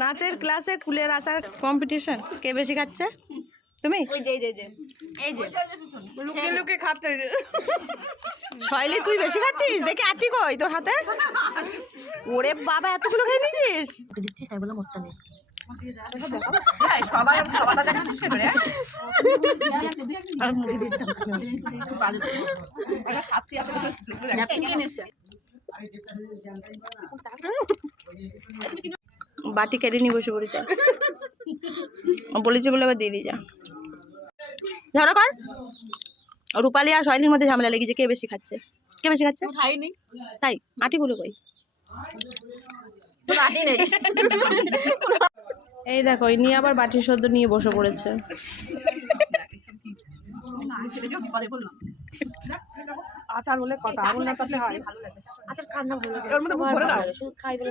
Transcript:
নাচের ক্লাসে কুলের আচার কম্পিটিশন, কে বেশি খাচ্ছে? তুমি? লুকে খাচ্ছে। শৈলী তুই বেশি খাচ্ছিস, দেখে আটি কই তোর হাতে? ওরে বাবা, এতগুলো খেয়ে নিয়েছিস? দিচ্ছিস তাই বলে মোটটা নেই। সবাই খাওয়াটা দেখাচ্ছিস কেন রে? আর মুখে দিয়ে দিতাম খাচ্ছি আসলে বাটি কেটে নিয়ে বসে পড়েছে, বলেছে বলে আবার দিয়ে দিয়ে যা। ঝগড়া কর। রূপালী আর শৈলীর মধ্যে ঝামেলা লেগেছে, কে বেশি খাচ্ছে? কে বেশি খাচ্ছে? তাই আটিগুলো কই? এই দেখো, এই নিয়ে আবার বাটি সদ্য নিয়ে বসে পড়েছে। আচার বলে কথা, আগুন না চাটলে হয়। আচার কার না ভালো লাগে? ওর মধ্যে খুব ভরে দাও। শুধু খাই বলে